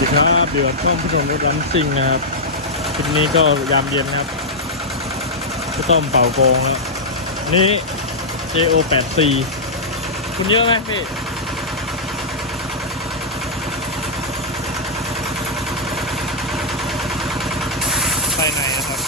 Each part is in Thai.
ดีครับเดือดข้อมผู้ชมรถรันซิ่งนะครับคลิปนี้ก็ยามเย็นนะครับก็ต้มเป่าโกงแล้ว นี่ JO 8 4 คุณเยอะไหมพี่ ไปไหนนะครับ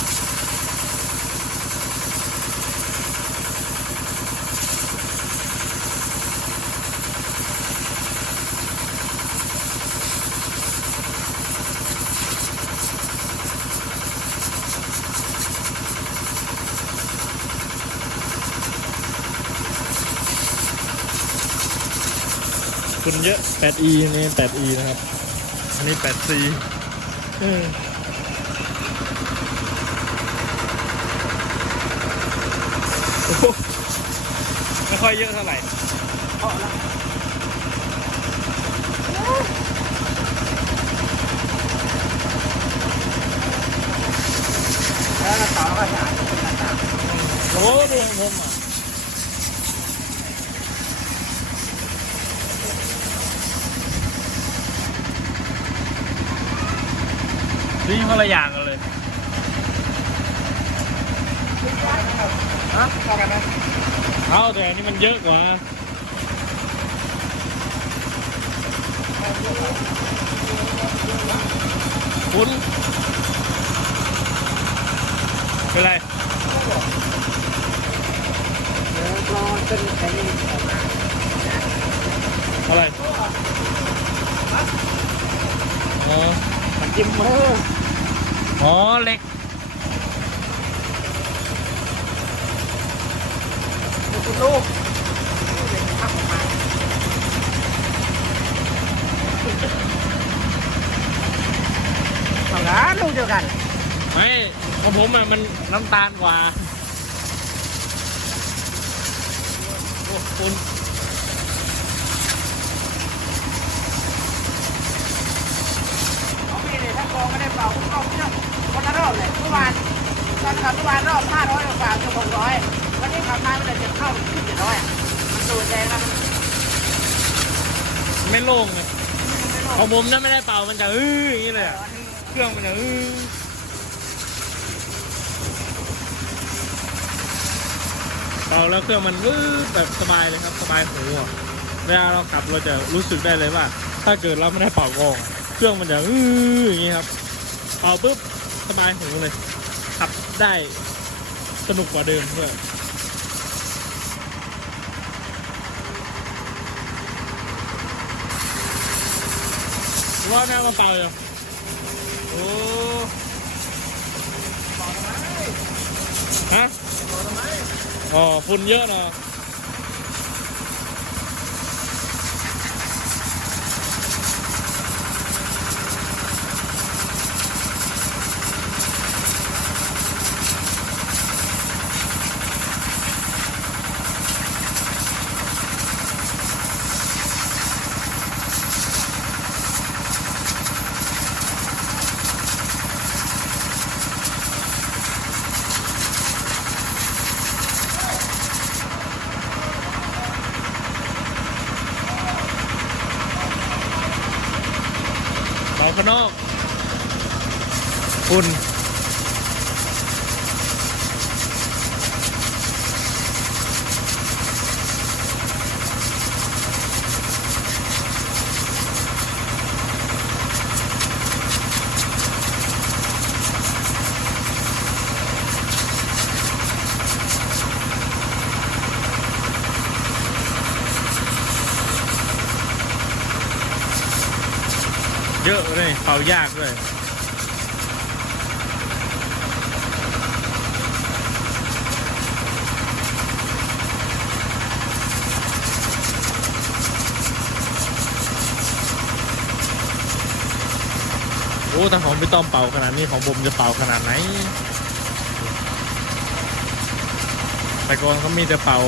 คุณเยอะ 8e นี่ 8e นะครับ อันนี้ 8c เออโอ้โหไม่ค่อยเยอะเท่าไหร่แล้วกระเป๋าก็หายเป็นหน้าต่างโอ้โหดูของผมอะ นี่คนละอย่างกันเลยฮะเข้ากันไหมเอาแต่อันนี้มันเยอะกว่าคุณเป็นไรเดี๋ยวรอเป็นไอ้นี่ออกมาอะไรอ๋อมันจิ้มมือ อ๋อเหล็กมันเป็นลูกเป็นภาพออกมาเอาละลูกเดียวกัน ไม่ของผมอะมันน้ำตาลกว่าโอ้คุณของพี่เนี่ยถ้ากองไม่ได้ วานตอนขับเมื่อวานรอบห้าร้อยกว่าเกือบหกร้อยวันนี้ขับมาไม่ได้จะเข้าขึ้นเจ็ดร้อยมันสูดแรงแล้วมันไม่โล่งเลยของผมนั่นไม่ได้เป่ามันจะอื้ออย่างนี้เลยอะเครื่องมันจะอื้อเป่าแล้วเครื่องมันวืบแบบสบายเลยครับสบายหูอะเวลาเราขับเราจะรู้สึกได้เลยว่า ถ้าเกิดเราไม่ได้เป่ากอง เครื่องมันจะอื้ออย่างนี้ครับเป่าปุ๊บ บายหูเลย ขับได้สนุกกว่าเดิมด้วยว่าแม่มาเป่าอยู่โอ้ฮะอ๋อฝุ่นเยอะเนาะ ไปข้างนอกคุณ อะเลยเป่ายากด้วยโอ้ถ้าของพี่ต้อมเป่าขนาดนี้ของผมจะเป่าขนาดไหน แต่ก่อนเขามีแต่เป่า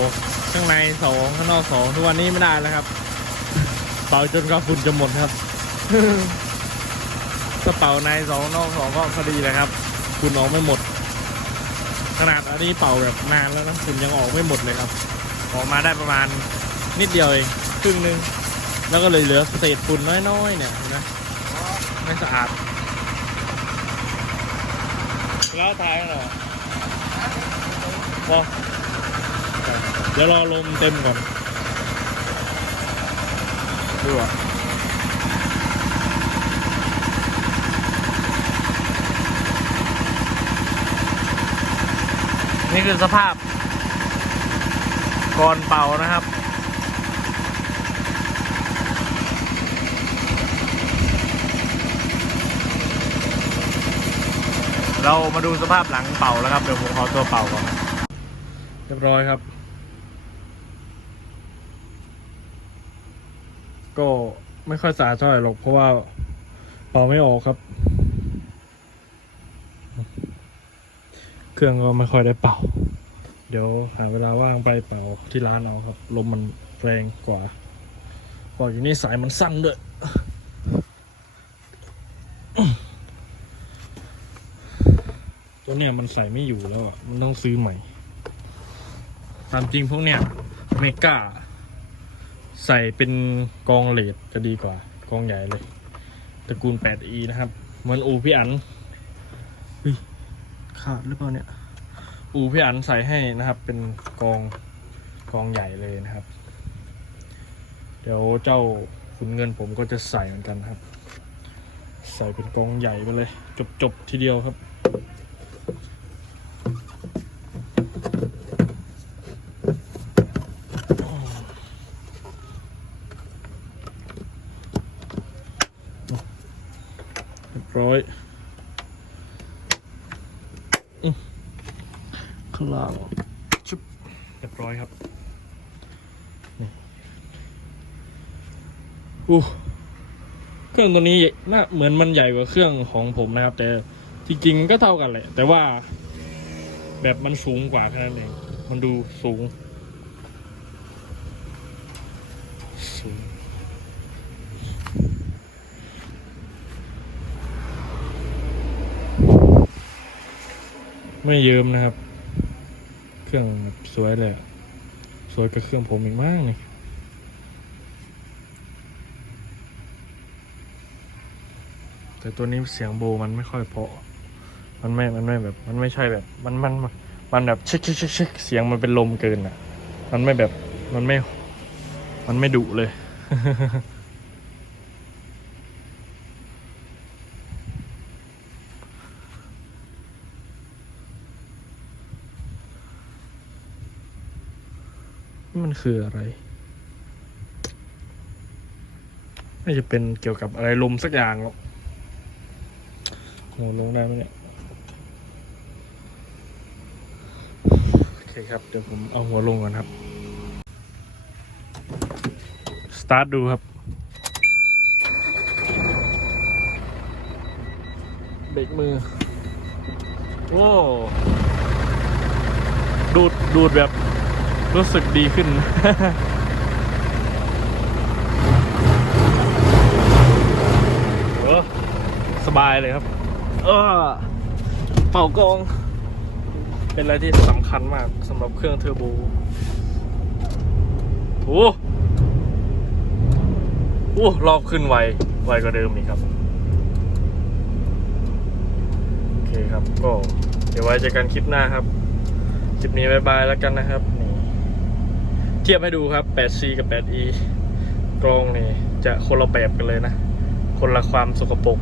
ข้างในสองข้างนอกสองทุกวันนี้ไม่ได้แล้วครับ เป่าจนกระฝุ่นจะหมดครับ กระเป๋าในสองนอกสองก็พอดีเลยครับ คุณออกไม่หมด ขนาดอันนี้เป่าแบบนานแล้วนะคุณยังออกไม่หมดเลยครับ ออกมาได้ประมาณนิดเดียวเองครึ่งนึง แล้วก็เลยเหลือเศษฝุ่นน้อยๆเนี่ยนะไม่สะอาด แล้วท้ายหรอพอเดี๋ยวรอลมเต็มก่อนดูอะ นี่คือสภาพก่อนเป่านะครับ เรามาดูสภาพหลังเป่าแล้วครับ เดี๋ยวผมขอตัวเป่าก่อน เรียบร้อยครับ ก็ไม่ค่อยสะอาดเท่าไหร่หรอกเพราะว่าเป่าไม่ออกครับ เครื่องก็ไม่ค่อยได้เป่า เดี๋ยวหาเวลาว่างไปเป่าที่ร้านเอาครับ ลมมันแรงกว่าบอกอยู่นี้สายมันสั้นด้วยตัวเนี้ยมันใส่ไม่อยู่แล้วอะ มันต้องซื้อใหม่ ตามจริงพวกเนี้ยเมกาใส่เป็นกองเลดจะดีกว่า กองใหญ่เลย ตระกูล 8e นะครับ เหมือนอูพี่อัน ขาดหรือเปล่าเนี่ย อูพี่อันใส่ให้นะครับ เป็นกองกองใหญ่เลยนะครับ เดี๋ยวเจ้าขุนเงินผมก็จะใส่เหมือนกันครับ ใส่เป็นกองใหญ่ไปเลย จบจบๆทีเดียวครับ เรียบร้อยอืมข้างล่างชุบเรียบร้อยครับอู้เครื่องตัวนี้น่าเหมือนมันใหญ่กว่าเครื่องของผมนะครับ แต่จริงๆก็เท่ากันแหละ แต่ว่าแบบมันสูงกว่าแค่นั้นเองมันดูสูงสูงไม่เยิ้มนะครับ รื่อง สวยเลยสวยกับเครื่องผมอีกมากเลยแต่ตัวนี้เสียงโบมันไม่ค่อยเพาะ มันไม่ มันไม่แบบ มันไม่ใช่แบบ มันมัน มันแบบเช็คเช็คเช็คเช็คเสียงมันเป็นลมเกินอะ มันไม่แบบ มันไม่ มันไม่ดุเลย มันคืออะไร น่าจะเป็นเกี่ยวกับอะไรลมสักอย่างหรอกหัวลงได้ไหมเนี่ย โอเคครับ เดี๋ยวผมเอาหัวลงก่อนครับ สตาร์ทดูครับ เบรกมือ โอ้ ดูด ดูดแบบ รู้สึกดีขึ้นเออสบายเลยครับ เออเป่ากอง เป็นอะไรที่สำคัญมากสำหรับเครื่องเทอร์โบโอ้โอ้รอบขึ้นไว ไวกว่าเดิมอีกครับ โอเคครับ ก็ เดี๋ยวไว้เจอกันคลิปหน้าครับ คลิปนี้บายบายแล้วกันนะครับนี่ เทียบให้ดูครับ 8C กับ 8E กล้องนี่จะคนละแบบกันเลยนะ คนละความสกปรก